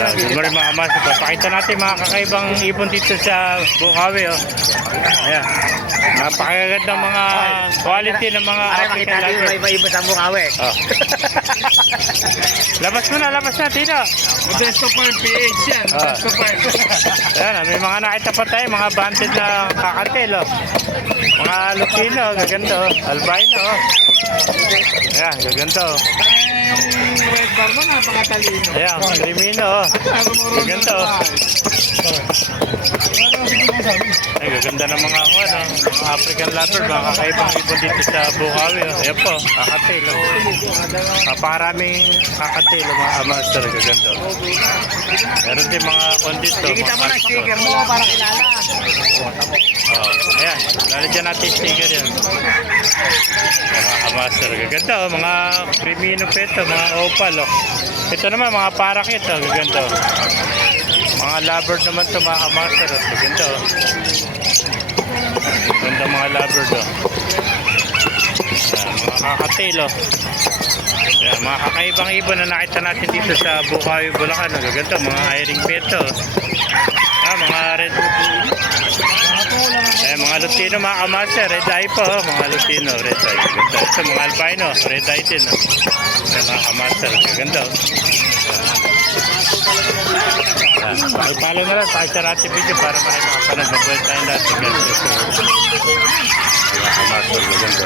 Good morning mga kamas. Papakita natin mga kakaibang ibon dito sa Bukawi. Oh. Ayan. Napakagandang mga quality ng mga African Lager. May iba-iba sa Bukawi. Oh. Labas na, Tino. Modesto Farm PH yan. Modesto Farm. Ayan, may mga nakita pa tayo, mga banded na kakatil. Oh. Mga Lupino, gaganda. Oh. Albino. Oh. Ayan, gaganda. Oh. Yung red bar mo, napakatalino. Ayan, Crimino. Oh. Gaganda. Oh. Ay, gaganda ng mga African Lover, mga kakaibang ibon dito sa Bukawi. Oh. Ayan po, kakatil. Oh. Paparaming kakatil, mga amaster, gaganda. Meron din mga kondito. Kita mo na sticker mo para kilala. Ayan, lalagyan natin sticker yan. Mga amaster, gaganda. Oh. Mga Crimino peto, mga opal. Oh. Ito naman, mga parakit. Oh. Gaganda. Oh. Mga lovebird naman ito, mga amaster. Oh. Gaganda. Oh. Ganda mga lovebird. Oh. Ayan, mga kakatil. Oh. Ayan, mga kakaibang ibon na nakita natin dito sa Bukawi, Bulacan. Oh. Gaganda, mga iring peto. Ah, mga red. Mga Lutino, mga kamaster, red eye po. Oh. Mga Lutino, red eye. Gaganda. Ito, mga albino, red eye din. Oh. Ayan, mga kamaster, gaganda. Oh. Pakipalo na lang, pakita natin video para maraming mga panag. Mag-wait tayo natin. Mga kamaster, gaganda.